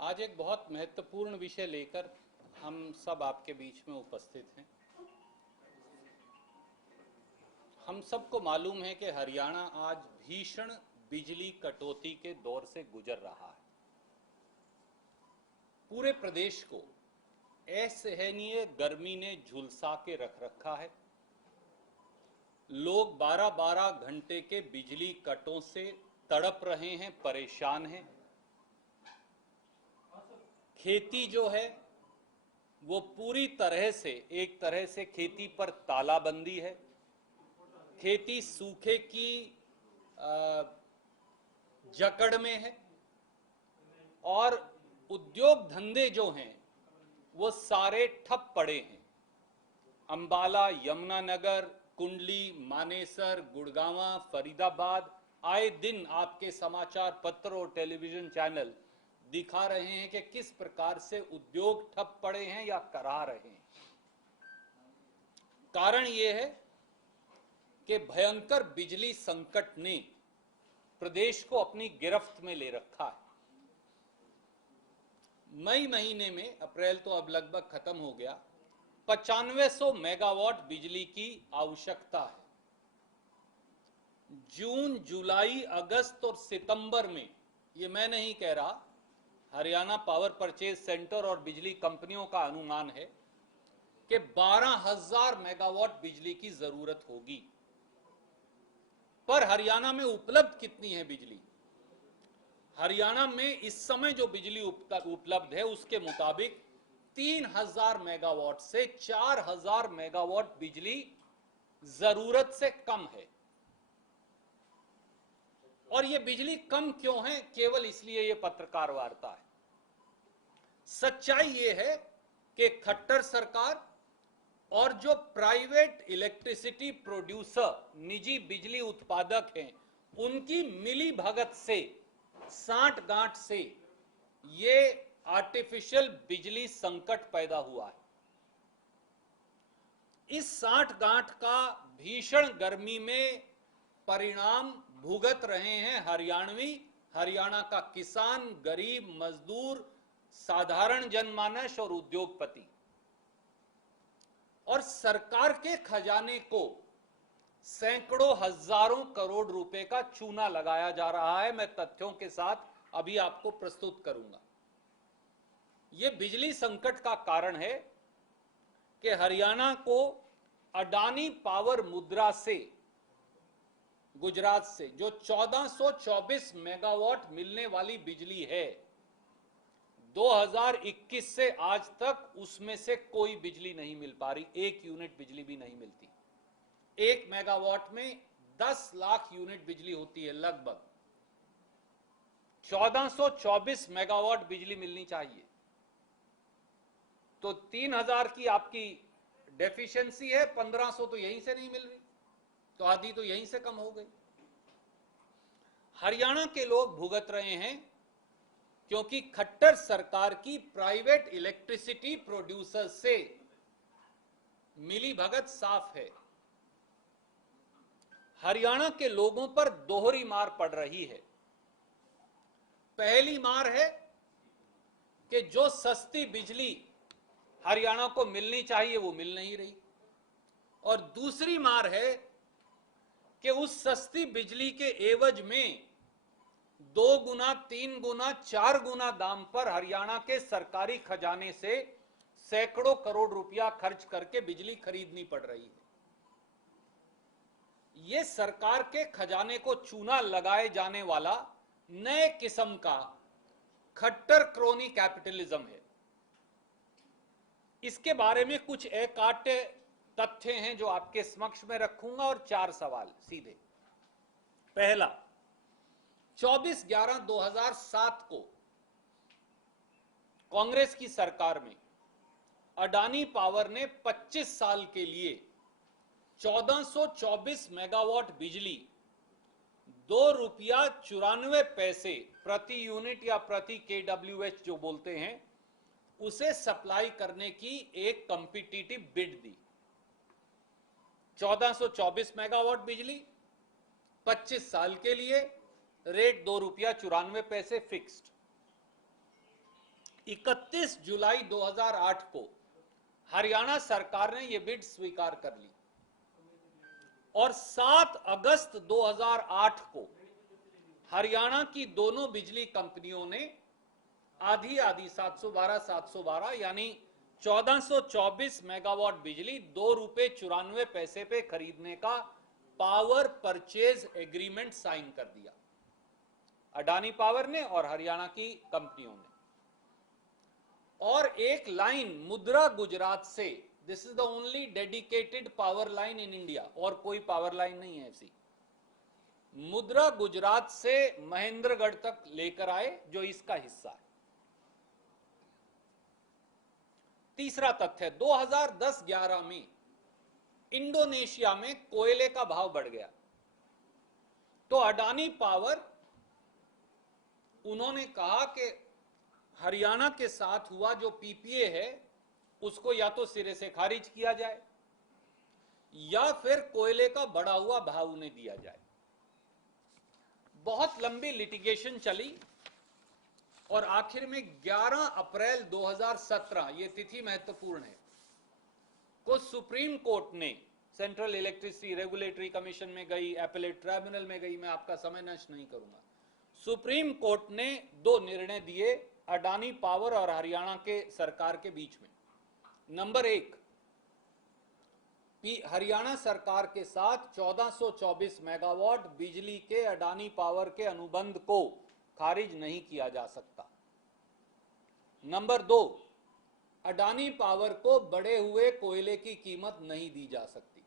आज एक बहुत महत्वपूर्ण विषय लेकर हम सब आपके बीच में उपस्थित हैं। हम सबको मालूम है कि हरियाणा आज भीषण बिजली कटौती के दौर से गुजर रहा है। पूरे प्रदेश को असहनीय गर्मी ने झुलसा के रख रखा है। लोग 12-12 घंटे के बिजली कटों से तड़प रहे हैं, परेशान हैं। खेती जो है वो पूरी तरह से एक तरह से खेती पर तालाबंदी है। खेती सूखे की जकड़ में है और उद्योग धंधे जो हैं वो सारे ठप पड़े हैं। अंबाला, यमुनानगर, कुंडली, मानेसर, गुड़गांवा, फरीदाबाद, आए दिन आपके समाचार पत्र और टेलीविजन चैनल दिखा रहे हैं कि किस प्रकार से उद्योग ठप पड़े हैं या करा रहे हैं। कारण यह है कि भयंकर बिजली संकट ने प्रदेश को अपनी गिरफ्त में ले रखा है। मई महीने में, अप्रैल तो अब लगभग खत्म हो गया, 9500 मेगावाट बिजली की आवश्यकता है। जून, जुलाई, अगस्त और सितंबर में, ये मैं नहीं कह रहा, हरियाणा पावर परचेज सेंटर और बिजली कंपनियों का अनुमान है कि 12,000 मेगावाट बिजली की जरूरत होगी। पर हरियाणा में उपलब्ध कितनी है बिजली? हरियाणा में इस समय जो बिजली उपलब्ध है उसके मुताबिक 3,000 मेगावाट से 4,000 मेगावाट बिजली जरूरत से कम है। और यह बिजली कम क्यों है? केवल इसलिए यह पत्रकार वार्ता है। सच्चाई यह है कि खट्टर सरकार और जो प्राइवेट इलेक्ट्रिसिटी प्रोड्यूसर, निजी बिजली उत्पादक हैं, उनकी मिली भगत से, साठ गांठ से ये आर्टिफिशियल बिजली संकट पैदा हुआ है। इस साठ गांठ का भीषण गर्मी में परिणाम भुगत रहे हैं हरियाणवी, हरियाणा का किसान, गरीब, मजदूर, साधारण जनमानस और उद्योगपति। और सरकार के खजाने को सैकड़ों हजारों करोड़ रुपए का चूना लगाया जा रहा है। मैं तथ्यों के साथ अभी आपको प्रस्तुत करूंगा। यह बिजली संकट का कारण है कि हरियाणा को अडानी पावर मुद्रा से, गुजरात से, जो 1424 मेगावाट मिलने वाली बिजली है, 2021 से आज तक उसमें से कोई बिजली नहीं मिल पा रही। एक यूनिट बिजली भी नहीं मिलती। एक मेगावाट में 10 लाख यूनिट बिजली होती है लगभग। 1424 मेगावाट बिजली मिलनी चाहिए, तो 3,000 की आपकी डेफिशिएंसी है, 1,500 तो यहीं से नहीं मिल रही, तो आधी तो यहीं से कम हो गई। हरियाणा के लोग भुगत रहे हैं क्योंकि खट्टर सरकार की प्राइवेट इलेक्ट्रिसिटी प्रोड्यूसर से मिली भगत साफ है। हरियाणा के लोगों पर दोहरी मार पड़ रही है। पहली मार है कि जो सस्ती बिजली हरियाणा को मिलनी चाहिए वो मिल नहीं रही, और दूसरी मार है कि उस सस्ती बिजली के एवज में 2 गुना, 3 गुना, 4 गुना दाम पर हरियाणा के सरकारी खजाने से सैकड़ों करोड़ रुपया खर्च करके बिजली खरीदनी पड़ रही है। यह सरकार के खजाने को चूना लगाए जाने वाला नए किस्म का खट्टर क्रोनी कैपिटलिज्म है। इसके बारे में कुछ एकाटे तथ्य हैं जो आपके समक्ष में रखूंगा और 4 सवाल सीधे। पहला, 24/11/2007 को कांग्रेस की सरकार में अडानी पावर ने 25 साल के लिए 1424 मेगावाट बिजली 2 रुपया 94 पैसे प्रति यूनिट या प्रति KWH जो बोलते हैं, उसे सप्लाई करने की एक कॉम्पिटिटिव बिड दी। 1424 मेगावाट बिजली 25 साल के लिए, रेट 2 रुपया 94 पैसे फिक्स्ड। 31 जुलाई 2008 को हरियाणा सरकार ने यह बिड स्वीकार कर ली और 7 अगस्त 2008 को हरियाणा की दोनों बिजली कंपनियों ने आधी आधी 712 यानी 1424 मेगावाट बिजली ₹2.94 पे खरीदने का पावर परचेज एग्रीमेंट साइन कर दिया, अडानी पावर ने और हरियाणा की कंपनियों ने। और एक लाइन मुद्रा गुजरात से, this is the only dedicated power line in India, और कोई पावर लाइन नहीं है ऐसी, मुद्रा गुजरात से महेंद्रगढ़ तक लेकर आए जो इसका हिस्सा है। तीसरा तथ्य, 2010-11 में इंडोनेशिया में कोयले का भाव बढ़ गया, तो अडानी पावर उन्होंने कहा कि हरियाणा के साथ हुआ जो पीपीए है उसको या तो सिरे से खारिज किया जाए या फिर कोयले का बढ़ा हुआ भाव उन्हें दिया जाए। बहुत लंबी लिटिगेशन चली और आखिर में 11 अप्रैल 2017, ये तिथि महत्वपूर्ण है, को सुप्रीम कोर्ट ने, सेंट्रल इलेक्ट्रिसिटी रेगुलेटरी कमीशन में गई, एपेलेट ट्राइब्यूनल में गई, मैं आपका समय नष्ट नहीं करूंगा, सुप्रीम कोर्ट ने 2 निर्णय दिए अडानी पावर और हरियाणा के सरकार के बीच में। नंबर 1, हरियाणा सरकार के साथ 1424 मेगावाट बिजली के अडानी पावर के अनुबंध को खारिज नहीं किया जा सकता। नंबर 2, अडानी पावर को बढ़े हुए कोयले की कीमत नहीं दी जा सकती।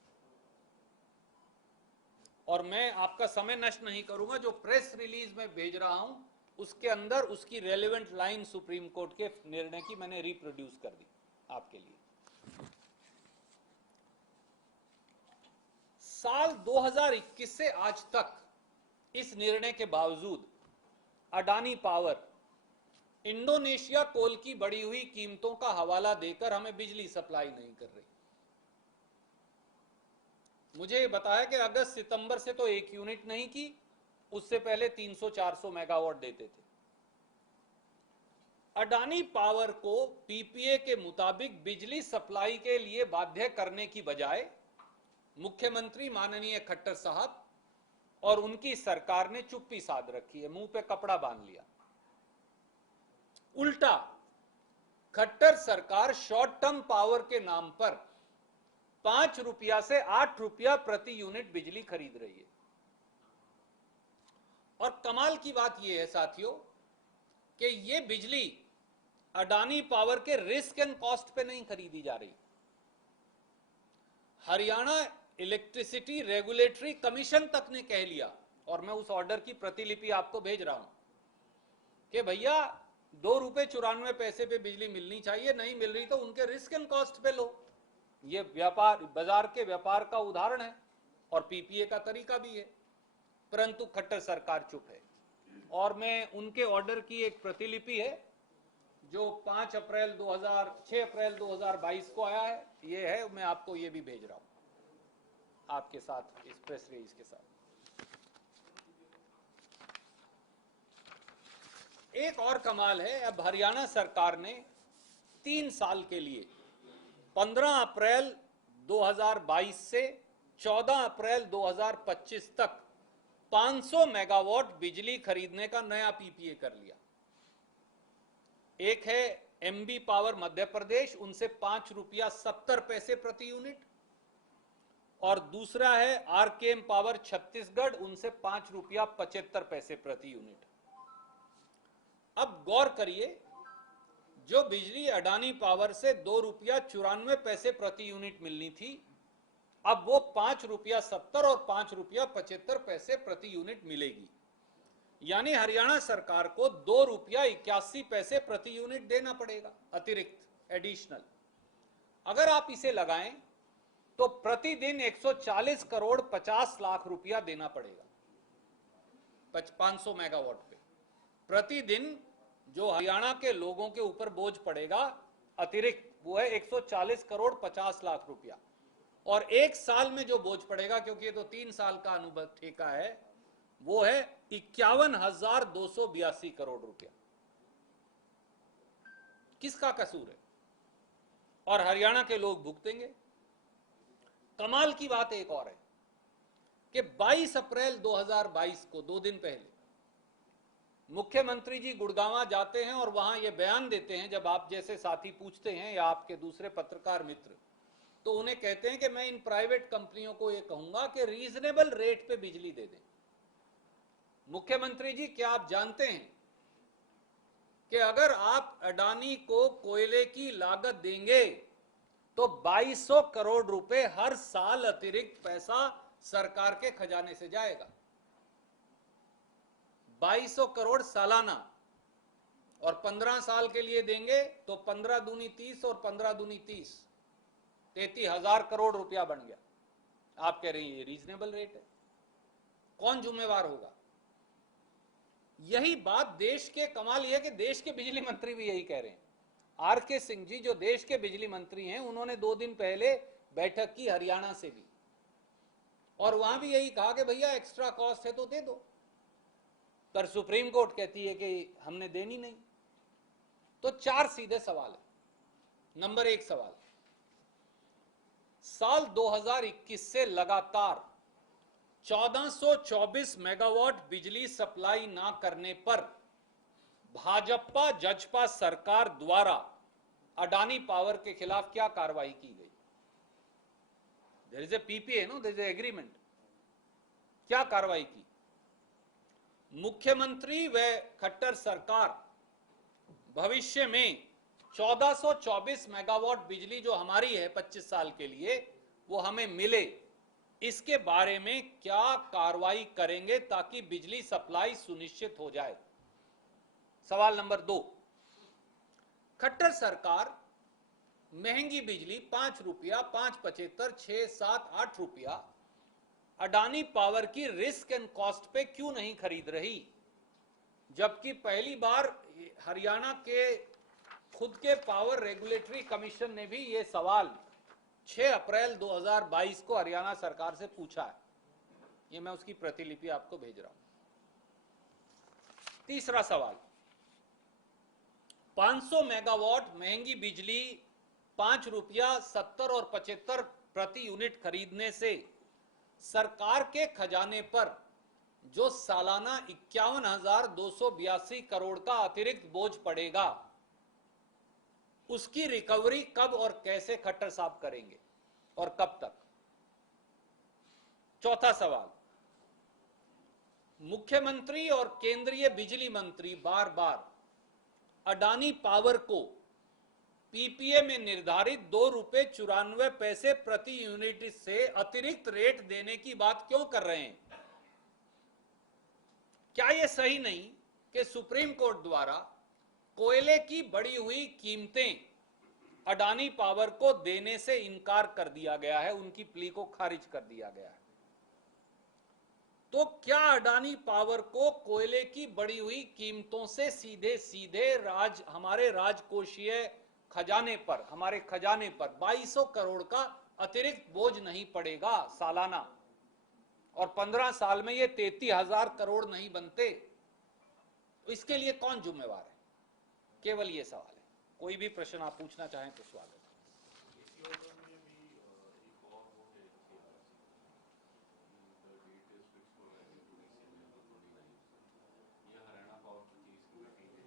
और मैं आपका समय नष्ट नहीं करूंगा, जो प्रेस रिलीज में भेज रहा हूं उसके अंदर उसकी रेलेवेंट लाइन सुप्रीम कोर्ट के निर्णय की मैंने रिप्रोड्यूस कर दी आपके लिए। साल 2021 से आज तक इस निर्णय के बावजूद अडानी पावर इंडोनेशिया कोल की बढ़ी हुई कीमतों का हवाला देकर हमें बिजली सप्लाई नहीं कर रही। मुझे बताया कि अगस्त सितंबर से तो 1 यूनिट नहीं की, उससे पहले 300-400 मेगावाट देते थे। अडानी पावर को पीपीए के मुताबिक बिजली सप्लाई के लिए बाध्य करने की बजाय मुख्यमंत्री माननीय खट्टर साहब और उनकी सरकार ने चुप्पी साध रखी है, मुंह पे कपड़ा बांध लिया। उल्टा खट्टर सरकार शॉर्ट टर्म पावर के नाम पर 5 रुपया से 8 रुपया प्रति यूनिट बिजली खरीद रही है। और कमाल की बात यह है साथियों कि यह बिजली अडानी पावर के रिस्क एंड कॉस्ट पे नहीं खरीदी जा रही। हरियाणा इलेक्ट्रिसिटी रेगुलेटरी कमीशन तक ने कह लिया, और मैं उस ऑर्डर की प्रतिलिपि आपको भेज रहा हूं, कि भैया ₹2.94 पे बिजली मिलनी चाहिए, नहीं मिल रही तो उनके रिस्क एंड कॉस्ट पे लो। ये व्यापार, बाजार के व्यापार का उदाहरण है और पीपीए का तरीका भी है, परंतु खट्टर सरकार चुप है। और मैं उनके ऑर्डर की एक प्रतिलिपि है जो 6 अप्रैल 2022 को आया है, ये है, मैं आपको ये भी भेज रहा हूं आपके साथ, इस प्रेस रिलीज के साथ। एक और कमाल है, अब हरियाणा सरकार ने 3 साल के लिए 15 अप्रैल 2022 से 14 अप्रैल 2025 तक 500 मेगावाट बिजली खरीदने का नया पीपीए कर लिया। एक है एमबी पावर मध्य प्रदेश, उनसे ₹5.70 प्रति यूनिट, और दूसरा है आरकेएम पावर छत्तीसगढ़, उनसे ₹5.75 प्रति यूनिट। अब गौर करिए, जो बिजली अडानी पावर से ₹2.94 प्रति यूनिट मिलनी थी, अब वो ₹5.70 और ₹5.75 प्रति यूनिट मिलेगी। यानी हरियाणा सरकार को ₹2.81 प्रति यूनिट देना पड़ेगा अतिरिक्त, एडिशनल। अगर आप इसे लगाएं तो प्रतिदिन 140 करोड़ 50 लाख रुपया देना पड़ेगा 500 मेगावाट पे प्रतिदिन। जो हरियाणा के लोगों के ऊपर बोझ पड़ेगा अतिरिक्त, वो है 140 करोड़ 50 लाख रुपया। और एक साल में जो बोझ पड़ेगा, क्योंकि ये तो 3 साल का अनुबंध ठेका है, वो है 51,282 करोड़ रुपया। किसका कसूर है? और हरियाणा के लोग भुगतेंगे। कमाल की बात एक और है कि 22 अप्रैल 2022 को 2 दिन पहले मुख्यमंत्री जी गुड़गांव जाते हैं और वहां ये बयान देते हैं, जब आप जैसे साथी पूछते हैं या आपके दूसरे पत्रकार मित्र, तो उन्हें कहते हैं कि मैं इन प्राइवेट कंपनियों को ये कहूंगा कि रीजनेबल रेट पे बिजली दे दें। मुख्यमंत्री जी, क्या आप जानते हैं कि अगर आप अडानी को कोयले की लागत देंगे तो 2200 करोड़ रुपए हर साल अतिरिक्त पैसा सरकार के खजाने से जाएगा। 2200 करोड़ सालाना, और 15 साल के लिए देंगे तो 15 दूनी 30 और 15 दूनी 30, 33,000 करोड़ रुपया बन गया। आप कह रहे हैं ये रीजनेबल रेट है, कौन जिम्मेवार होगा? यही बात देश के, कमाल यह कि देश के बिजली मंत्री भी यही कह रहे हैं। आर.के. सिंह जी जो देश के बिजली मंत्री हैं, उन्होंने 2 दिन पहले बैठक की हरियाणा से भी, और वहां भी यही कहा कि भैया एक्स्ट्रा कॉस्ट है तो दे दो, पर सुप्रीम कोर्ट कहती है कि हमने देनी नहीं। तो 4 सीधे सवाल है। नंबर 1 सवाल, साल 2021 से लगातार 1424 मेगावाट बिजली सप्लाई ना करने पर भाजपा जजपा सरकार द्वारा अडानी पावर के खिलाफ क्या कार्रवाई की गई? There is a PPA, no, there is a agreement. क्या कार्रवाई की? मुख्यमंत्री व खट्टर सरकार भविष्य में 1424 मेगावाट बिजली जो हमारी है 25 साल के लिए, वो हमें मिले, इसके बारे में क्या कार्रवाई करेंगे ताकि बिजली सप्लाई सुनिश्चित हो जाए? सवाल नंबर 2, खट्टर सरकार महंगी बिजली 5 रुपया, 5.75, 6, 7, 8 रुपया अडानी पावर की रिस्क एंड कॉस्ट पे क्यों नहीं खरीद रही? जबकि पहली बार हरियाणा के खुद के पावर रेगुलेटरी कमीशन ने भी यह सवाल 6 अप्रैल 2022 को हरियाणा सरकार से पूछा है। ये मैं उसकी प्रतिलिपि आपको भेज रहा हूं। तीसरा सवाल, 500 मेगावाट महंगी बिजली 5 रुपया 70 और 75 प्रति यूनिट खरीदने से सरकार के खजाने पर जो सालाना 51,282 करोड़ का अतिरिक्त बोझ पड़ेगा, उसकी रिकवरी कब और कैसे खट्टर साहब करेंगे और कब तक? चौथा सवाल, मुख्यमंत्री और केंद्रीय बिजली मंत्री बार बार अडानी पावर को पीपीए में निर्धारित 2 रुपए 94 पैसे प्रति यूनिट से अतिरिक्त रेट देने की बात क्यों कर रहे हैं? क्या यह सही नहीं कि सुप्रीम कोर्ट द्वारा कोयले की बढ़ी हुई कीमतें अडानी पावर को देने से इनकार कर दिया गया है, उनकी प्ली को खारिज कर दिया गया है? तो क्या अडानी पावर को कोयले की बढ़ी हुई कीमतों से सीधे सीधे हमारे राजकोषीय खजाने पर, हमारे खजाने पर 2200 करोड़ का अतिरिक्त बोझ नहीं पड़ेगा सालाना, और 15 साल में ये 33,000 करोड़ नहीं बनते? इसके लिए कौन जिम्मेवार है? केवल ये सवाल है। कोई भी प्रश्न आप पूछना चाहें तो स्वागत है।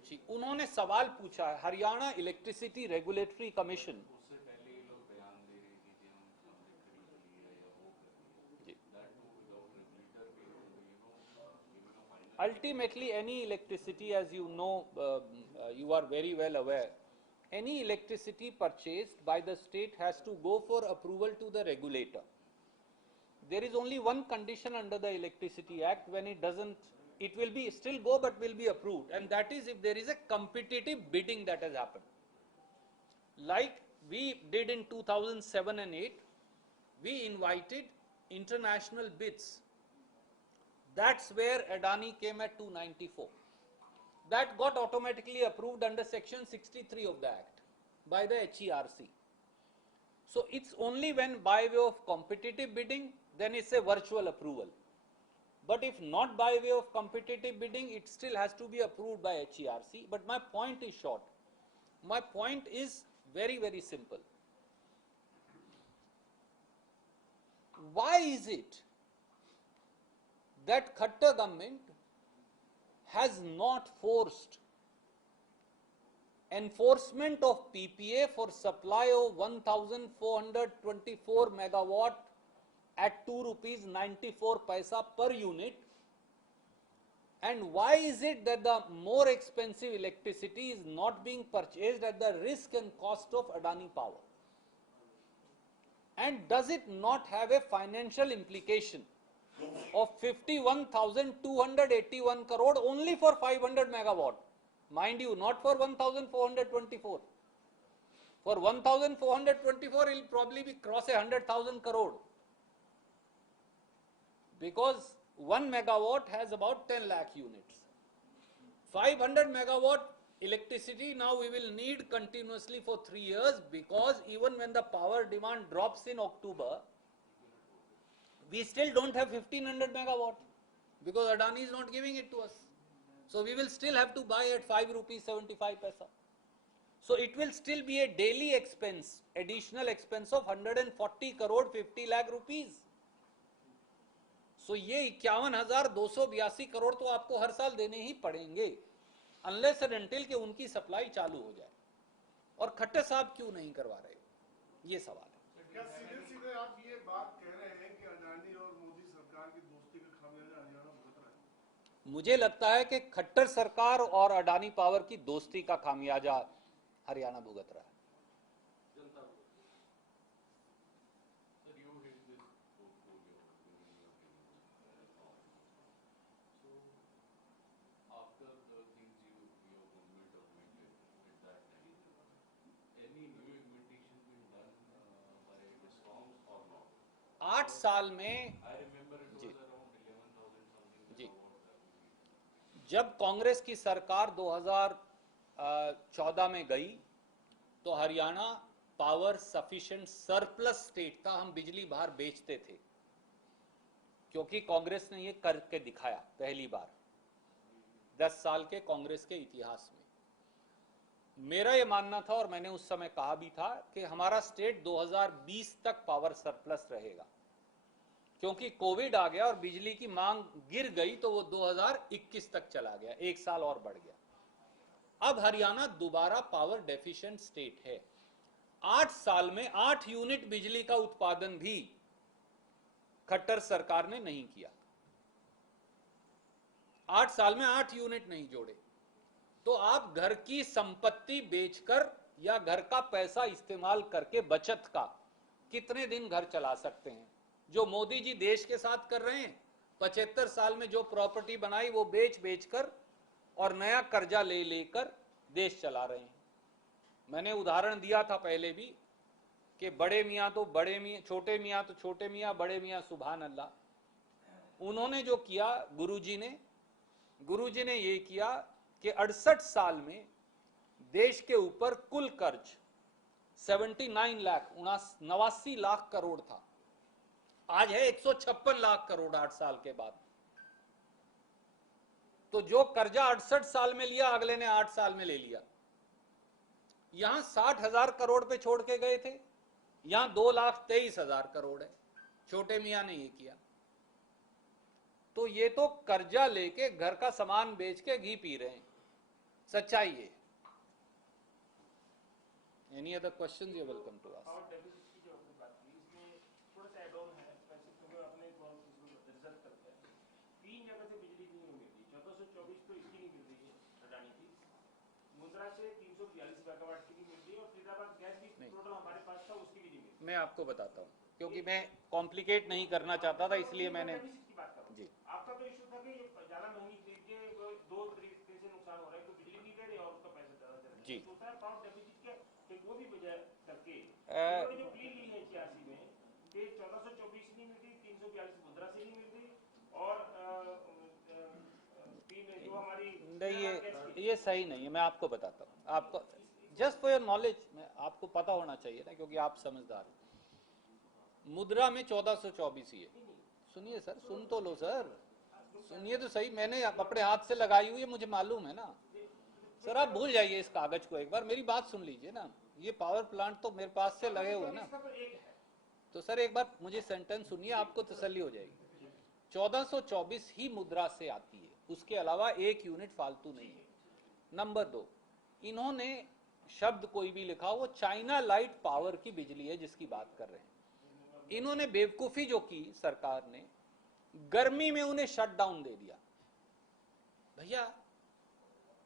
जी, उन्होंने सवाल पूछा है, Haryana electricity regulatory commission, ultimately any electricity, as you know, you are very well aware, any electricity purchased by the state has to go for approval to the regulator. There is only one condition under the Electricity Act, when it doesn't, it will be still go but will be approved, and that is if there is a competitive bidding that has happened. Like we did in 2007 and 8, we invited international bids. That's where Adani came at 294. That got automatically approved under section 63 of the Act by the HERC. So it's only when by way of competitive bidding, then it's a virtual approval. But if not by way of competitive bidding, it still has to be approved by HERC. But my point is short. my point is very, very simple. Why is it that Khattar government has not forced enforcement of PPA for supply of 1424 megawatt at 2 rupees 94 paisa per unit? And why is it that the more expensive electricity is not being purchased at the risk and cost of Adani Power? And does it not have a financial implication of 51,281 crore only for 500 megawatt? Mind you, not for 1424. For 1424, it will probably be cross 100,000 crore. Because 1 megawatt has about 10 lakh units. 500 megawatt electricity now we will need continuously for 3 years, because even when the power demand drops in October, we still don't have 1500 megawatt because Adani is not giving it to us. So we will still have to buy at 5 rupees 75 paisa. So it will still be a daily expense, additional expense of 140 crore 50 lakh rupees. So ये 51,282 करोड़ तो आपको हर साल देने ही पड़ेंगे, unless and until कि उनकी supply चालू हो जाए। और खट्टर साहब क्यों नहीं करवा रहे, ये सवाल है। क्या सीधे सीधे आप ये बात कह रहे हैं कि अडानी और मोदी सरकार की दोस्ती का खामियाजा हरियाणा भुगत रहा है? मुझे लगता है कि खट्टर सरकार और अडानी पावर की दोस्ती का खामियाजा हरियाणा भुगत रहा है। आठ साल में जी, जब कांग्रेस की सरकार 2014 में गई तो Haryana power sufficient surplus state था। हम बिजली बाहर बेचते थे क्योंकि कांग्रेस ने ये करके दिखाया पहली बार 10 साल के कांग्रेस के इतिहास में। मेरा ये मानना था और मैंने उस समय कहा भी था कि हमारा स्टेट 2020 तक पावर सरप्लस रहेगा, क्योंकि कोविड आ गया और बिजली की मांग गिर गई तो वो 2021 तक चला गया, 1 साल और बढ़ गया। अब हरियाणा दोबारा पावर डेफिशिएंट स्टेट है। 8 साल में 8 यूनिट बिजली का उत्पादन भी खट्टर सरकार ने नहीं किया। 8 साल में 8 यूनिट नहीं जोड़े। तो आप घर की संपत्ति बेचकर या घर का पैसा इस्तेमाल करके बचत का कितने दिन घर चला सकते हैं? जो मोदी जी देश के साथ कर रहे हैं, 75 साल में जो प्रॉपर्टी बनाई वो बेच बेचकर और नया कर्जा ले लेकर देश चला रहे हैं। मैंने उदाहरण दिया था पहले भी कि बड़े मियाँ तो बड़े मियाँ, छोटे मियाँ तो छोटे मियाँ, बड़े मियाँ सुभान अल्लाह। उन्होंने जो किया गुरुजी ने ये किया कि 68 साल में देश के ऊपर कुल कर्ज 79 लाख 89 लाख करोड़ था, आज है 156 लाख करोड़ 8 साल के बाद। तो जो कर्जा 68 साल में लिया अगले ने 8 साल में ले लिया। यहां 60,000 करोड़ पे छोड़ के गए थे, यहां 2,23,000 करोड़ है। छोटे मियां ने ये किया। तो ये तो कर्जा लेके घर का सामान बेच के घी पी रहे हैं, सच्चाई है। Any other question you welcome to ask. मैं आपको बताता हूँ क्योंकि मैं कॉम्प्लिकेट नहीं करना चाहता था, इसलिए मैंने जी आपका तो इशू था कि ये ज्यादा महंगी खरीद के दो तरीके से नुकसान हो रहा है, तो बिजली नहीं दे रहे और उसका पैसा ज्यादा दे रहे हैं। जी सोचता है पावर डेफिसिट के वो भी बजाय करके उन्होंने जो प्ली ली है 86 में कि 1424 नहीं मिलती, 342 मुद्रा से नहीं मिलती और जो हमारी नहीं, ये सही नहीं है। मैं आपको बताता हूँ, आपको जस्ट फॉर योर नॉलेज में आपको पता होना चाहिए ना, क्योंकि आप समझदार हैं। मुद्रा में 1424 ही है। सुनिए सर, सुन तो लो सर, सुनिए तो सही। मैंने अपने हाथ से लगाई हुई है, मुझे मालूम है ना। सर आप भूल जाइए इस कागज को, एक बार मेरी बात सुन लीजिए ना। ये पावर प्लांट तो मेरे पास से लगे हुए ना, इसका तो एक है। तो सर एक बार मुझे सेंटेंस सुनिए, आपको तसल्ली हो जाएगी। 1424 ही मुद्रा से आती है, उसके अलावा एक यूनिट फालतू नहीं है। नंबर 2, इन्होंने शब्द कोई भी लिखा, वो चाइना लाइट पावर की बिजली है जिसकी बात कर रहे हैं। इन्होंने बेवकूफी जो की सरकार ने, गर्मी में उन्हें शट डाउन दे दिया। भैया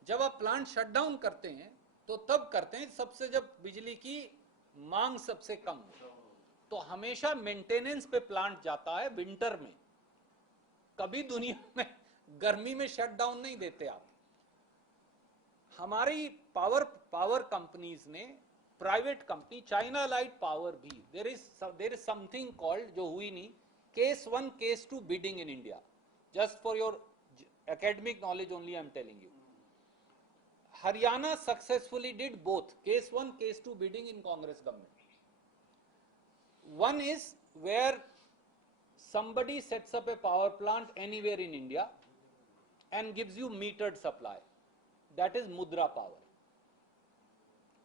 जब आप प्लांट शट डाउन करते हैं तो तब करते हैं सबसे जब बिजली की मांग सबसे कम हो, तो हमेशा मेंटेनेंस पे प्लांट जाता है विंटर में। कभी दुनिया में गर्मी में शट डाउन नहीं देते आप। हमारी पावर कंपनीज ने, private company China light power भी, देर इज समथिंग कॉल्ड, जो हुई नहीं, case 1 case 2 bidding in India. Just for your academic knowledge only I am telling you. Haryana successfully did both case 1 case 2 bidding in Congress government. One is where somebody sets up a power plant anywhere in India and gives you metered supply, that is Mudra power.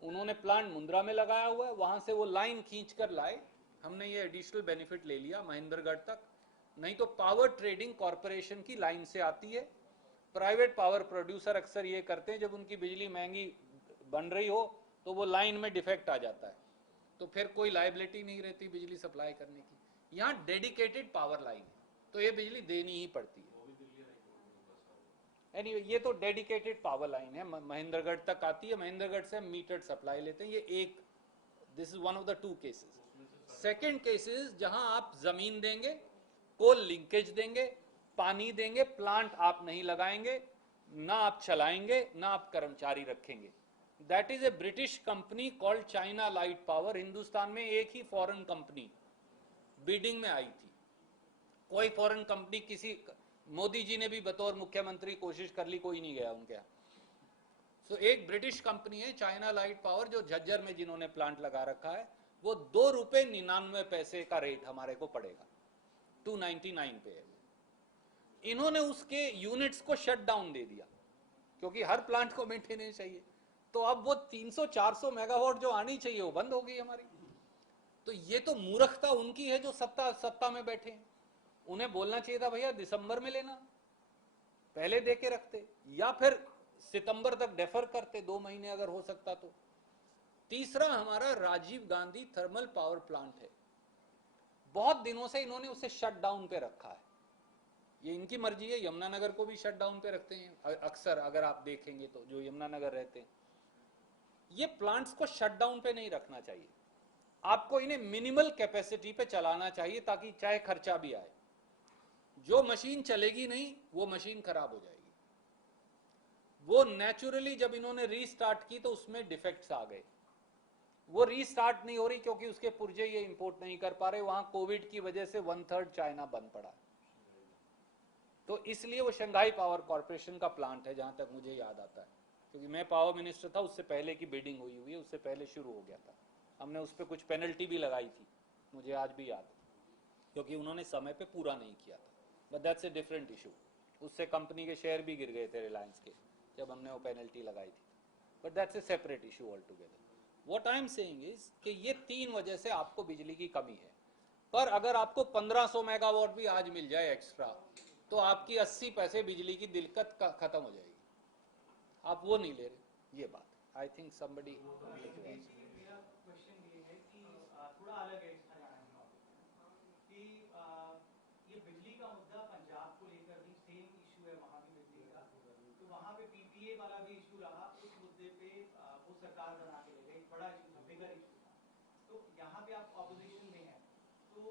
उन्होंने plant Mundra में लगाया हुआ है, वहां से वो line खींच कर लाए, हमने ये एडिशनल बेनिफिट ले लिया महेंद्रगढ़ तक। नहीं तो पावर ट्रेडिंग कॉर्पोरेशन की लाइन से आती है। प्राइवेट पावर प्रोड्यूसर अक्सर ये करते हैं, जब उनकी बिजली महंगी बन रही हो तो वो लाइन में डिफेक्ट आ जाता है, तो फिर कोई लायबिलिटी नहीं रहती बिजली सप्लाई करने की। यहाँ डेडिकेटेड पावर लाइन है तो ये बिजली देनी ही पड़ती है। एनीवे, ये तो डेडिकेटेड पावर लाइन है, महेंद्रगढ़ तक आती है, महेंद्रगढ़ से मीटर्ड सप्लाई लेते हैं। ये एक, this is one of the 2 cases. Second cases जहां आप जमीन देंगे, कोल लिंकेज देंगे, पानी देंगे, प्लांट आप नहीं लगाएंगे, ना आप चलाएंगे, ना आप कर्मचारी रखेंगे। That is a British company called China light power. Hindustan में एक ही फॉरेन कंपनी बिडिंग में आई थी, कोई फॉरेन कंपनी, किसी, मोदी जी ने भी बतौर मुख्यमंत्री कोशिश कर ली, कोई नहीं गया उनके यहाँ। सो एक ब्रिटिश कंपनी है चाइना लाइट पावर, जो झज्जर में जिन्होंने प्लांट लगा रखा है, वो 2 रुपए 99 पैसे का रेट हमारे को पड़ेगा, 299 पे है। इन्होंने उसके यूनिट्स को शट डाउन दे दिया क्योंकि हर प्लांट को मेंटेनेंस चाहिए, तो अब वो 300-400 मेगावाट जो आनी चाहिए वो बंद हो गई हमारी। तो ये तो मूर्खता उनकी है जो सत्ता में बैठे हैं। उन्हें बोलना चाहिए था भैया दिसंबर में लेना, पहले दे के रखते, या फिर सितंबर तक डेफर करते 2 महीने अगर हो सकता तो। तीसरा हमारा Rajiv Gandhi thermal power plant है, बहुत दिनों से इन्होंने उसे शट डाउन पे रखा है। ये इनकी मर्जी है, यमुनानगर को भी शट डाउन पे रखते हैं अक्सर, अगर आप देखेंगे तो जो यमुनानगर रहते हैं। ये प्लांट्स को शट डाउन पे नहीं रखना चाहिए, आपको इन्हें मिनिमल कैपेसिटी पे चलाना चाहिए ताकि चाहे खर्चा भी आए। जो मशीन चलेगी नहीं वो मशीन खराब हो जाएगी। वो नेचुरली जब इन्होंने रीस्टार्ट की तो उसमें डिफेक्ट्स आ गए, वो रीस्टार्ट नहीं हो रही क्योंकि उसके पुर्जे ये इंपोर्ट नहीं कर पा रहे, वहां कोविड की वजह से 1/3 चाइना बंद पड़ा, तो इसलिए वो शंघाई पावर कॉर्पोरेशन का प्लांट है जहां तक मुझे याद आता है, क्योंकि मैं पावर मिनिस्टर था उससे पहले की बिडिंग हुई है, उससे पहले शुरू हो गया था। हमने उस पर कुछ पेनल्टी भी लगाई थी, मुझे आज भी याद है, क्योंकि उन्होंने समय पे पूरा नहीं किया था। But that's a different issue. उससे कंपनी के शेयर भी गिर गए थे रिलायंस के, जब हमने वो पेनल्टी लगाई थी। But that's a separate issue all together. What I am saying is कि ये 3 वजह से आपको बिजली की कमी है। पर अगर आपको 1500 मेगावाट भी आज मिल जाए एक्स्ट्रा, तो आपकी 80 पैसे बिजली की दिक्कत खत्म हो जाएगी। आप वो नहीं ले रहे, ये बात। आई थिंक समबडी मेरा क्वेश्चन ये है कि थोड़ा अलग है इसका जानना कि ये बिजली का मुद्दा पंजाब को लेकर भी सेम इशू है, वहाँ भी बिजली का, तो वहाँ पे पीपीए वाला भी इशू रहा। उस मुद्दे पे वो सरकार बना के ले गई, एक बड़ा इशू था, बिगर इशू था। तो यहाँ पे आप ऑपोजिशन में हैं, तो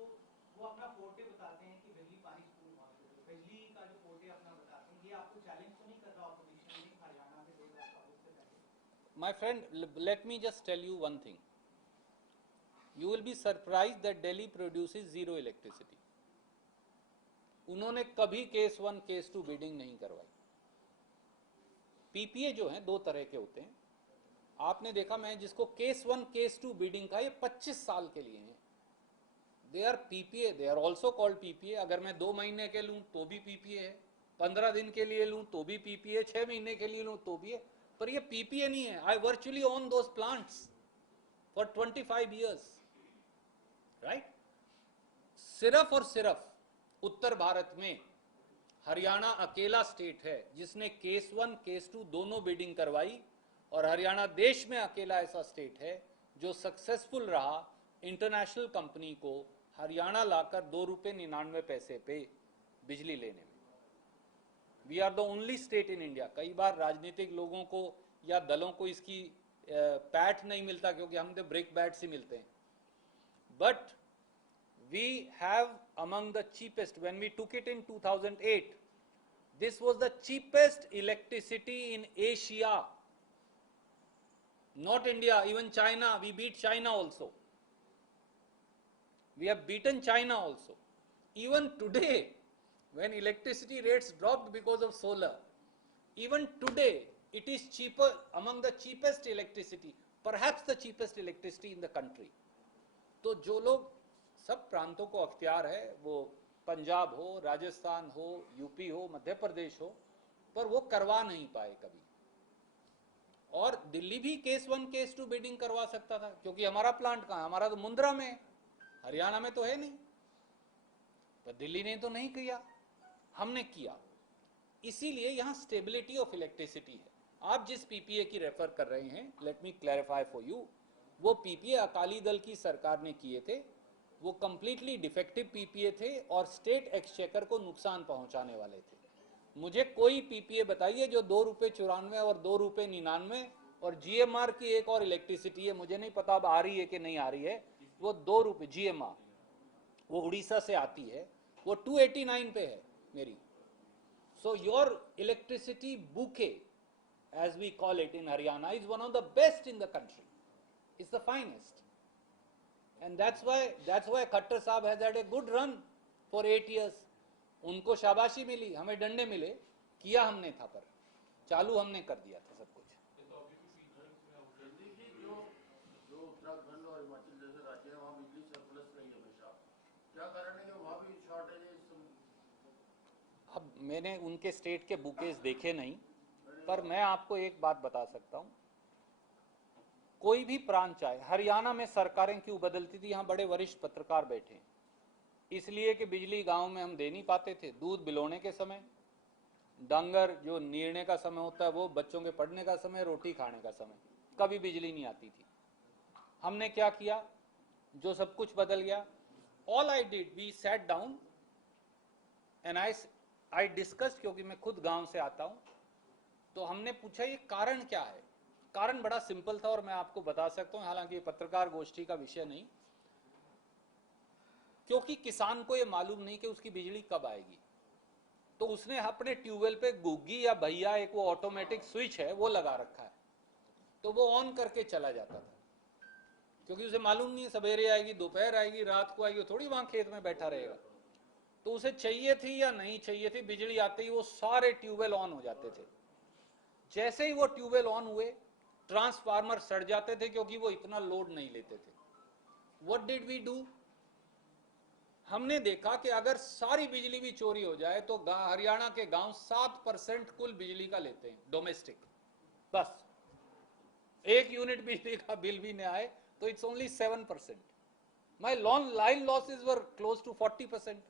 वो अपना फोर्टे बताते हैं कि बिजली पानी स्कूल बिजली का जो फोर्टे अपना बताते हैं, ये आपको चैलेंज तो नहीं कर रहा ऑपोजिशन में हरियाणा में दे रहा था उससे पहले? My friend, let me just tell you one thing. You will be surprised that Delhi produces zero electricity. उन्होंने कभी केस 1 केस 2 बिडिंग नहीं करवाई। पीपीए जो हैं 2 तरह के होते हैं, आपने देखा, मैं जिसको केस 1 केस 2 बिडिंग का, ये 25 साल के लिए हैं। They are PPA, they are also called PPA. अगर मैं 2 महीने के लूं तो भी पीपीए है, 15 दिन के लिए लूं तो भी पीपीए, 6 महीने के लिए लूं तो भी है। पर ये पीपीए नहीं है. I virtually own those plants for 25 years, right. सिर्फ और सिर्फ उत्तर भारत में हरियाणा अकेला स्टेट है जिसने केस 1 केस 2 दोनों बिडिंग करवाई, और हरियाणा देश में अकेला ऐसा स्टेट है जो सक्सेसफुल रहा इंटरनेशनल कंपनी को हरियाणा लाकर 2 रुपये 99 पैसे पे बिजली लेने में. We are the only state in India. कई बार राजनीतिक लोगों को या दलों को इसकी पैठ नहीं मिलता क्योंकि हम तो ब्रिक बैट्स ही मिलते हैं. But we have among the cheapest. When we took it in 2008, this was the cheapest electricity in Asia, not India, even China. We beat China also. We have beaten China also. Even today, when electricity rates dropped because of solar, even today it is cheaper, among the cheapest electricity, perhaps the cheapest electricity in the country. तो जो लोग सब प्रांतों को अख्तियार है, वो पंजाब हो, राजस्थान हो, यूपी हो, मध्य प्रदेश हो, पर वो करवा नहीं पाए कभी. और दिल्ली भी केस 1 केस 2 बिडिंग करवा सकता था क्योंकि हमारा प्लांट कहाँ है, हमारा तो मुंद्रा में है, हरियाणा में तो है नहीं. पर दिल्ली ने तो नहीं किया, हमने किया. इसीलिए यहां स्टेबिलिटी ऑफ इलेक्ट्रिसिटी है. आप जिस पीपीए की रेफर कर रहे हैं, let me clarify for you, वो पीपीए अकाली दल की सरकार ने किए थे. वो कंप्लीटली डिफेक्टिव पीपीए थे और स्टेट एक्सचेकर को नुकसान पहुंचाने वाले थे. मुझे कोई पीपीए बताइए जो 2 रुपये 94 और 2 रुपये 99 और जीएमआर की एक और इलेक्ट्रिसिटी है, मुझे नहीं पता अब आ रही है कि नहीं आ रही है, वो 2 रुपये जीएमआर, वो उड़ीसा से आती है, वो 289 पे है मेरी. So your electricity bouquet as we call it in Haryana is one of the best in the country. It's the finest. And that's why Khattar साहब has had a good run for 8 years. उनको शाबाशी मिली, हमें डंडे मिले, किया हमने था, पर चालू हमने कर दिया था सब कुछ. जल्दी जी, जो उत्तराखंड और हिमाचल जैसे राज्य हैं वहाँ बिजली सरप्लस नहीं है हमेशा, क्या कारण है कि वहाँ भी शॉर्टेज है? अब मैंने उनके स्टेट के बुकेज देखे नहीं, पर मैं आपको एक बात बता सकता हूं, कोई भी प्रांत चाहे, हरियाणा में सरकारें क्यों बदलती थी, यहां बड़े वरिष्ठ पत्रकार बैठे हैं, इसलिए कि बिजली गांव में हम दे नहीं पाते थे. दूध बिलोने के समय, डांगर जो नीरने का समय होता है, वो बच्चों के पढ़ने का समय, रोटी खाने का समय, कभी बिजली नहीं आती थी. हमने क्या किया, जो सब कुछ बदल गया. All I did, we sat down and I discussed, क्योंकि मैं खुद गांव से आता हूं, तो हमने पूछा ये कारण क्या है. कारण बड़ा सिंपल था और मैं आपको बता सकता हूं, हालांकि ये पत्रकार गोष्ठी का विषय नहीं, क्योंकि किसान को ये मालूम नहीं कि उसकी बिजली कब आएगी. तो उसने अपने ट्यूबवेल पे गुग्गी या भैया, एक वो ऑटोमेटिक स्विच है वो लगा रखा है, तो वो ऑन करके चला जाता था, क्योंकि उसे मालूम नहीं सवेरे आएगी, दोपहर आएगी, रात को आएगी, थोड़ी वहां खेत में बैठा रहेगा. तो उसे चाहिए थी या नहीं चाहिए थी, बिजली आते ही वो सारे ट्यूबवेल ऑन हो जाते थे. जैसे ही वो ट्यूबवेल ऑन हुए, ट्रांसफार्मर सड़ जाते थे क्योंकि वो इतना लोड नहीं लेते थे. व्हाट डिड वी डू, हमने देखा कि अगर सारी बिजली भी चोरी हो जाए तो हरियाणा के गांव 7% कुल बिजली का लेते हैं डोमेस्टिक, बस 1 यूनिट बिजली का बिल भी नहीं आए तो it's only 7%. My line losses were close to 40%.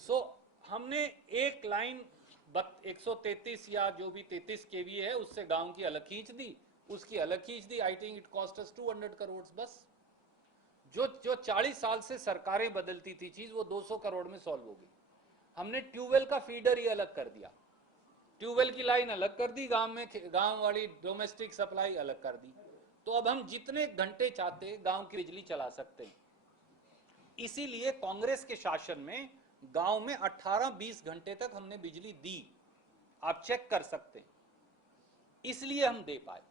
सो हमने एक लाइन 133 या जो भी 33 केवी है उससे गांव की अलग खींच दी, उसकी अलग खींच दी. I think it cost us 200 crore. बस जो 40 साल से सरकारें बदलती थी चीज, वो 200 करोड़ में सॉल्व हो गई. हमने ट्यूबवेल का फीडर ही अलग कर दिया, ट्यूबवेल की लाइन अलग कर दी, गांव वाली डोमेस्टिक सप्लाई अलग कर दी. तो अब हम जितने घंटे चाहते गांव की बिजली चला सकते हैं. इसीलिए कांग्रेस के शासन में गांव में 18-20 घंटे तक हमने बिजली दी, आप चेक कर सकते हैं. इसलिए हम दे पाए.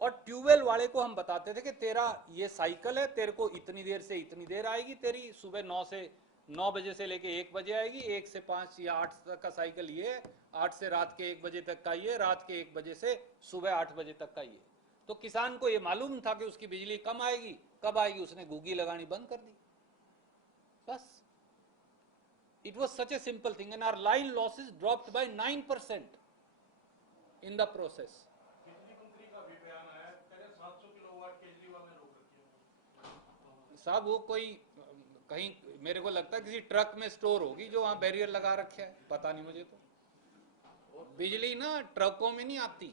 और ट्यूबवेल वाले को हम बताते थे कि तेरा ये साइकिल है, तेरे को इतनी देर से इतनी देर आएगी, तेरी सुबह 9 बजे से लेके 1 बजे आएगी, 1 से 5 या 8 तक का साइकिल ये है, 8 से रात के 1 बजे तक का ये, रात के 1 बजे से सुबह 8 बजे तक का ये. तो किसान को ये मालूम था कि उसकी बिजली कम आएगी, कब आएगी, उसने गुग्गी लगानी बंद कर दी. बस it was such a simple thing, and our line losses dropped by 9% in the process. साहब वो कोई कहीं मेरे को लगता है किसी ट्रक में स्टोर होगी जो वहां बैरियर लगा रखे है, पता नहीं मुझे तो। बिजली ना ट्रकों में नहीं आती,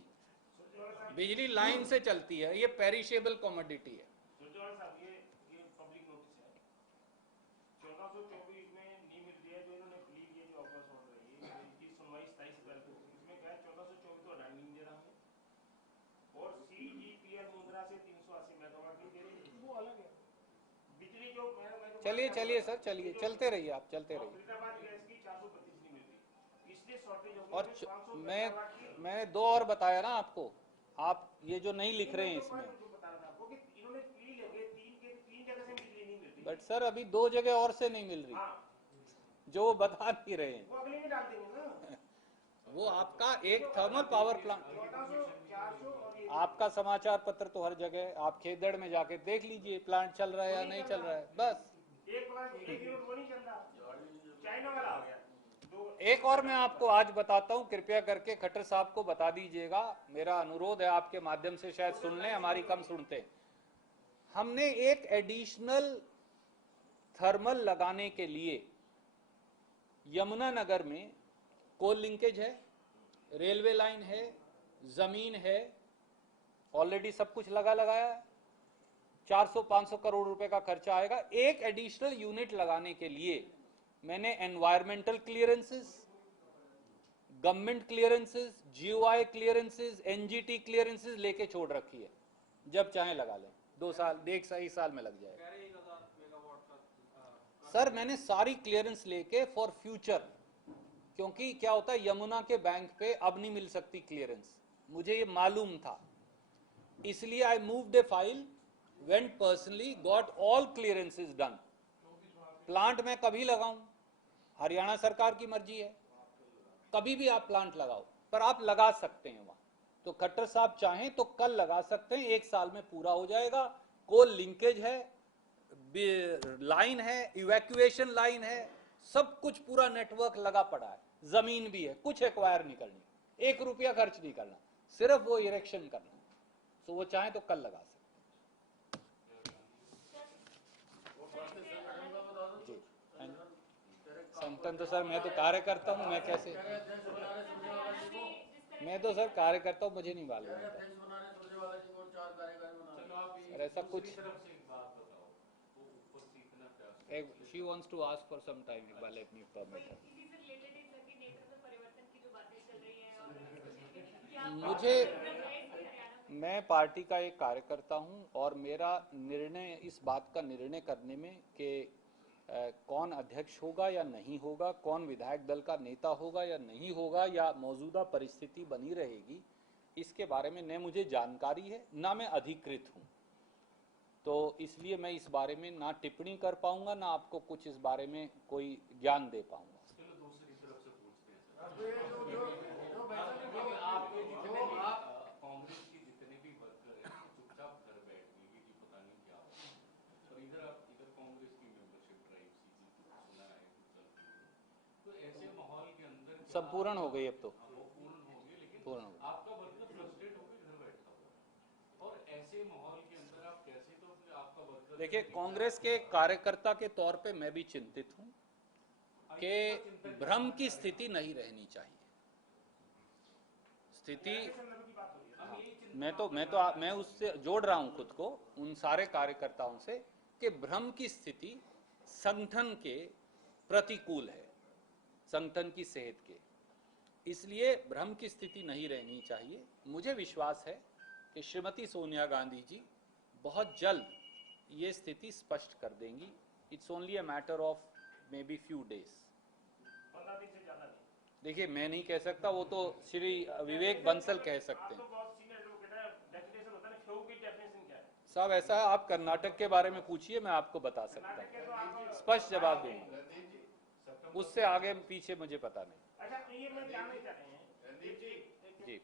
बिजली लाइन से चलती है, ये पेरिशेबल कमोडिटी है। सुरजेवाला साहब ये पब्लिक नोटिस है 1424 में नहीं मिल रही है, जो इन्होंने प्ली की जो ऑफर्स हो रही है इसकी सुनवाई 27 अप्रैल को, इसमें क्या है 1424 तो अडानी नहीं दे रहा है और CGPL मुद्रा से 380 मेगावाट की दे रही है, वो अलग है। बिजली जो चलिए चलिए सर, चलिए चलते रहिए, आप चलते रहिए। फरीदाबाद गैस की 425 नहीं मिल रही, इसलिए शॉर्टेज हो और गई 500 मैंने 2 और बताया ना आपको, आप ये जो नहीं लिख रहे हैं इसमें। जो बता रहा था आपको कि इन्होंने प्ली लेके तीन जगह से बिजली नहीं मिल रही, बट सर अभी 2 जगह और से नहीं मिल रही, हाँ जो वो बता नहीं रहे हैं। वो अगले में डाल देंगे ना। वो आपका एक थर्मल पावर प्लांट, 1400 400 और ये आपका समाचार पत्र तो हर जगह, आप खेदड़ में जाके देख लीजिए प्लांट चल रहा है या नहीं चल रहा है, बस। एक प्लांट वो नहीं चल रहा, चाइना वाला आ गया। एक और मैं आपको आज बताता हूं, कृपया करके खट्टर साहब को बता दीजिएगा, मेरा अनुरोध है आपके माध्यम से, शायद सुन लें, हमारी कम सुनते हैं। हमने एक एडिशनल थर्मल लगाने के लिए यमुनानगर में कोल लिंकेज है, रेलवे लाइन है, जमीन है, ऑलरेडी सब कुछ लगाया है, 400-500 करोड़ रुपए का खर्चा आएगा। एक एडिशनल यूनिट लगाने के लिए मैंने environmental clearances, government clearances, GOI clearances, NGT clearances लेके छोड़ रखी है, जब चाहे लगा लें, 2 साल 1 साल में लग जाएगा। सर मैंने सारी क्लियरेंस लेके फॉर फ्यूचर, क्योंकि क्या होता है यमुना के बैंक पे अब नहीं मिल सकती क्लियरेंस, मुझे ये मालूम था, इसलिए I moved A file, went personally, got all clearances done. Plant मैं कभी लगाऊं, हरियाणा सरकार की मर्जी है, कभी भी आप प्लांट लगाओ, पर आप लगा सकते हैं वहां। तो खट्टर साहब चाहें तो कल लगा सकते हैं, 1 साल में पूरा हो जाएगा। कोल लिंकेज है, लाइन है, इवैक्यूएशन लाइन है, सब कुछ पूरा नेटवर्क लगा पड़ा है, जमीन भी है, कुछ एक्वायर नहीं करनी, 1 रुपया खर्च नहीं करना, सिर्फ वो इरेक्शन करना। तो वो चाहे तो कल लगा सकते हैं। संगठन तो सर मैं तो कार्यकर्ता हूँ, मैं कैसे, मैं तो सर कार्यकर्ता हूँ, मुझे नहीं मालूम होता। ऐसा कुछ she wants to ask for some time, let me permit her. मैं पार्टी का एक कार्यकर्ता हूं और मेरा निर्णय, इस बात का निर्णय करने में कि कौन अध्यक्ष होगा या नहीं होगा, कौन विधायक दल का नेता होगा या नहीं होगा, या मौजूदा परिस्थिति बनी रहेगी, इसके बारे में न मुझे जानकारी है, ना मैं अधिकृत हूं, तो इसलिए मैं इस बारे में ना टिप्पणी कर पाऊंगा, ना आपको कुछ इस बारे में कोई ज्ञान दे पाऊंगा। चलो दूसरी तरफ से पूछते हैं आप कांग्रेस के जितने भी वर्कर हैं चुपचाप घर बैठ गए कि पता नहीं क्या होगा, और इधर कांग्रेस की मेंबरशिप ड्राइव सुना है तो ऐसे माहौल के अंदर सब पूर्ण हो गई, अब तो वो पूर्ण हो गए, लेकिन पूर्ण हो गई। आपका वर्कर फ्रस्ट्रेट होकर घर बैठा हुआ, और ऐसे माहौल के अंदर आप कैसे, तो आपका वर्कर, देखिए कांग्रेस के कार्यकर्ता के तौर पे मैं भी चिंतित हूं कि भ्रम की स्थिति नहीं रहनी चाहिए। स्थिति मैं उससे जोड़ रहा हूं खुद को उन सारे कार्यकर्ताओं से कि भ्रम की स्थिति संगठन के प्रतिकूल है, संगठन की सेहत के, इसलिए भ्रम की स्थिति नहीं रहनी चाहिए। मुझे विश्वास है कि श्रीमती सोनिया गांधी जी बहुत जल्द ये स्थिति स्पष्ट कर देंगी। It's only a matter of may be few days. 15 दिन से ज्यादा नहीं। देखिए मैं नहीं कह सकता, वो तो श्री विवेक बंसल कह सकते हैं। साहब ऐसा है, आप कर्नाटक के बारे में पूछिए, मैं आपको बता सकता हूँ, स्पष्ट जवाब दूंगा, उससे आगे पीछे मुझे पता नहीं। अच्छा ये मैं जानना चाह रहे हैं जी,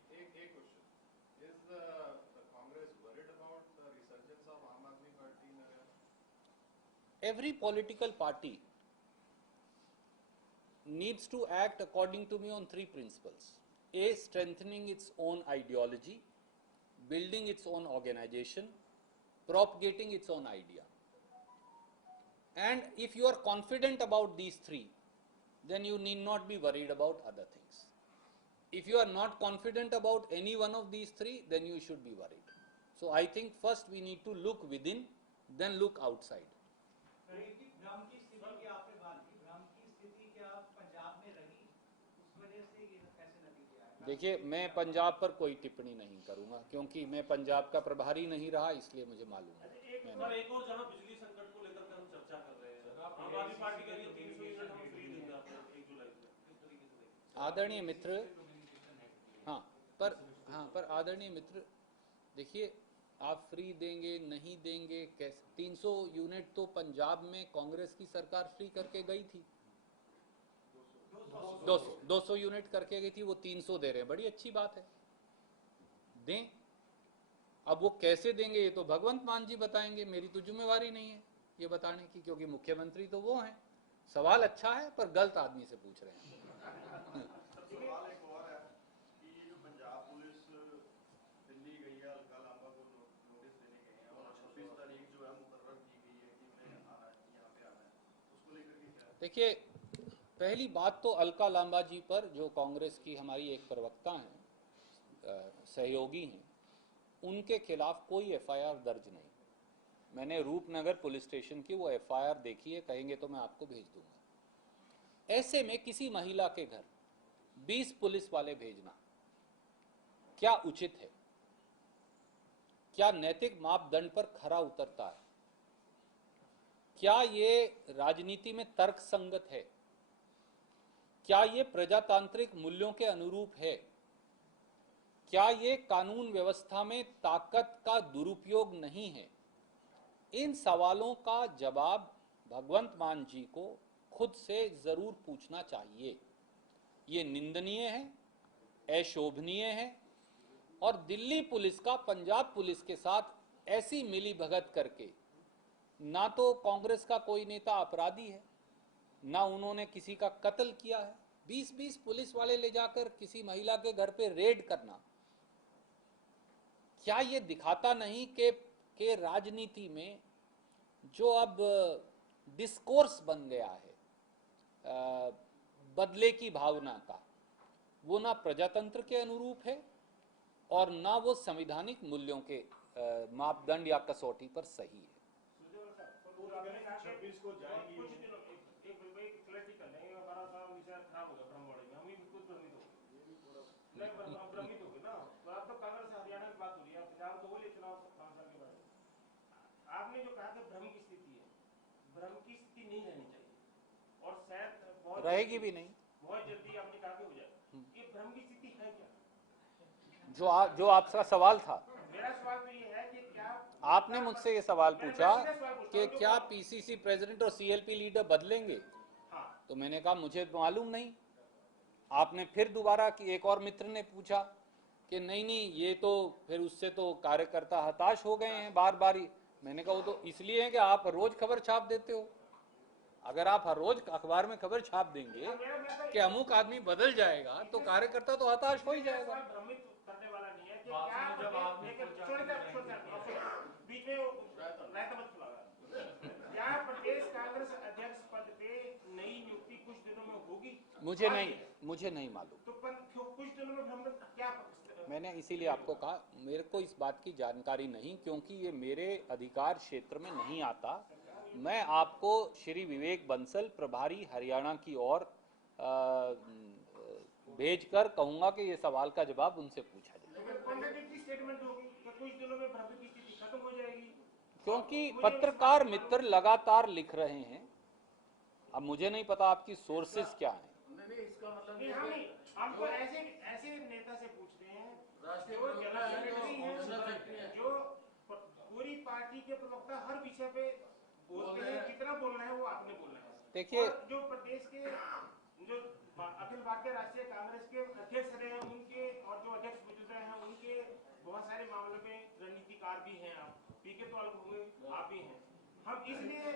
every political party needs to act according to me on 3 principles. A, strengthening its own ideology, building its own organization, propagating its own idea. And if you are confident about these three, then you need not be worried about other things. If you are not confident about any one of these three, then you should be worried. So I think first we need to look within, then look outside. भ्रम की स्थिति की आपने बात की, भ्रम की स्थिति क्या पंजाब में रही, उस वजह से ये ऐसे नतीजे आए? देखिए, मैं पंजाब पर कोई टिप्पणी नहीं करूंगा, क्योंकि मैं पंजाब का प्रभारी नहीं रहा, इसलिए मुझे मालूम है। सर एक और जहां बिजली संकट को लेकर के हम चर्चा कर रहे हैं, आम आदमी पार्टी कह रही है 300 यूनिट हम फ्री देंगे आपको 1 जुलाई से, किस तरीके से? आदरणीय मित्र, पर आदरणीय मित्र, देखिए, आप फ्री देंगे नहीं देंगे कैसे? 300 यूनिट तो पंजाब में कांग्रेस की सरकार फ्री करके गई थी, 200 यूनिट करके गई थी, वो 300 दे रहे हैं, बड़ी अच्छी बात है, दें। अब वो कैसे देंगे ये तो भगवंत मान जी बताएंगे, मेरी तो जिम्मेवारी नहीं है ये बताने की, क्योंकि मुख्यमंत्री तो वो हैं। सवाल अच्छा है पर गलत आदमी से पूछ रहे हैं। सवाल एक और है कि ये जो पंजाब पुलिस दिल्ली गई है, अलका लांबा को नोटिस देने गए हैं और 26 तारीख जो है मुकर्रर की गई है कि उन्हें आना है, यहाँ पे आना है, उसको लेकर के क्या है? देखिए, पहली बात तो अलका लांबा जी पर, जो कांग्रेस की हमारी एक प्रवक्ता हैं, सहयोगी हैं, उनके खिलाफ कोई एफआईआर दर्ज नहीं। मैंने रूपनगर पुलिस स्टेशन की वो एफआईआर देखी है, कहेंगे तो मैं आपको भेज दूंगा। ऐसे में किसी महिला के घर 20 पुलिस वाले भेजना क्या उचित है? क्या नैतिक मापदंड पर खरा उतरता है? क्या ये राजनीति में तर्क संगत है? क्या ये प्रजातांत्रिक मूल्यों के अनुरूप है? क्या ये कानून व्यवस्था में ताकत का दुरुपयोग नहीं है? इन सवालों का जवाब भगवंत मान जी को खुद से जरूर पूछना चाहिए। ये निंदनीय है, अशोभनीय है, और दिल्ली पुलिस का पंजाब पुलिस के साथ ऐसी मिली भगत करके, ना तो कांग्रेस का कोई नेता अपराधी है, ना उन्होंने किसी का कत्ल किया है। 20-20 पुलिस वाले ले जाकर किसी महिला के घर पे रेड करना, क्या ये दिखाता नहीं कि राजनीति में जो अब डिस्कोर्स बन गया है बदले की भावना का, वो ना प्रजातंत्र के अनुरूप है और ना वो संवैधानिक मूल्यों के मापदंड या कसौटी पर सही है। आपने जो कहा कि भ्रम की स्थिति है, भ्रम की स्थिति नहीं रहनी चाहिए और शायद बहुत रहेगी भी नहीं, बहुत जल्दी आपने कहा कि हो जाए। ये भ्रम की स्थिति है क्या? जो आपका सवाल था, मेरा सवाल तो ये है कि क्या आपने मुझसे ये सवाल पूछा कि क्या पीसीसी प्रेसिडेंट और सीएलपी लीडर बदलेंगे, तो मैंने कहा मुझे मालूम नहीं। आपने फिर दोबारा कि एक और मित्र ने पूछा कि नहीं ये तो फिर उससे तो कार्यकर्ता हताश हो गए हैं बार बार ही। मैंने कहा वो तो इसलिए है कि आप रोज खबर छाप देते हो। अगर आप हर रोज अखबार में खबर छाप देंगे कि अमुक आदमी बदल जाएगा, तो कार्यकर्ता तो हताश हो ही जाएगा। भ्रमित करने वाला नहीं है कि क्या प्रदेश कांग्रेस अध्यक्ष पद पे नई नियुक्ति कुछ दिनों में होगी? मुझे नहीं मालूम। तो कुछ दिनों में भ्रमित क्या? मैंने इसीलिए आपको कहा मेरे को इस बात की जानकारी नहीं, क्योंकि ये मेरे अधिकार क्षेत्र में नहीं आता। मैं आपको श्री विवेक बंसल प्रभारी हरियाणा की ओर भेजकर कहूंगा कि ये सवाल का जवाब उनसे पूछा जाए। स्टेटमेंट होगी कि कुछ दिनों में भ्रमित की स्थिति खत्म हो जाएगी, क्योंकि पत्रकार मित्र लगातार लिख रहे हैं। अब मुझे नहीं पता आपकी सोर्सेस क्या हैं। नहीं, इसका मतलब ये है कि हमको ऐसे नेता से पूछते हैं राष्ट्रीय जो प्रवक्ता जनरल है, सेक्रेटरी जो हैं, जनरल सेक्रेटरी हैं। जो पूरी पार्टी के प्रवक्ता हर विषय पे बोलते हैं, कितना बोलना है वो आपने बोलना है। देखिए, और जो प्रदेश के जो अखिल भारतीय राष्ट्रीय कांग्रेस के अध्यक्ष रहे हैं उनके, और जो अध्यक्ष गुजर रहे हैं उनके बहुत सारे मामलों में रणनीतिकार भी हैं। आप पीके तो अलग हुए, आप भी हैं। हम इसलिए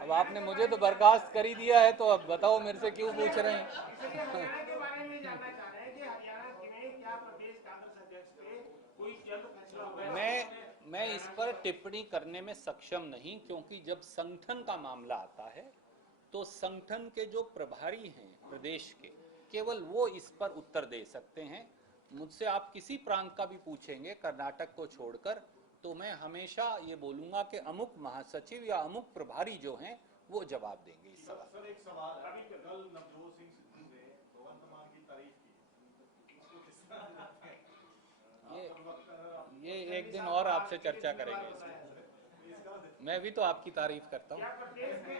अब आपने मुझे तो बर्खास्त कर ही दिया है, तो अब बताओ मेरे से क्यों पूछ रहे हैं। इसलिए हरियाणा के बारे में जानना चाह रहे हैं कि हरियाणा में क्या प्रदेश कांग्रेस अध्यक्ष पे कोई जल्द फैसला होगा? मैं इस पर टिप्पणी करने में सक्षम नहीं, क्योंकि जब संगठन का मामला आता है तो संगठन के जो प्रभारी हैं प्रदेश के, केवल वो इस पर उत्तर दे सकते हैं। मुझसे आप किसी प्रांत का भी पूछेंगे कर्नाटक को छोड़कर, तो मैं हमेशा ये बोलूंगा कि अमुक महासचिव या अमुक प्रभारी जो हैं वो जवाब देंगे इस सवाल। सर एक सवाल है, कल नवजोत सिंह सिद्धू ने भगवंत मान की तारीफ की, इसको किस तरह देखते हैं? ये एक दिन और आपसे चर्चा करेंगे इसमें। मैं भी तो आपकी तारीफ करता हूँ। क्या प्रदेश में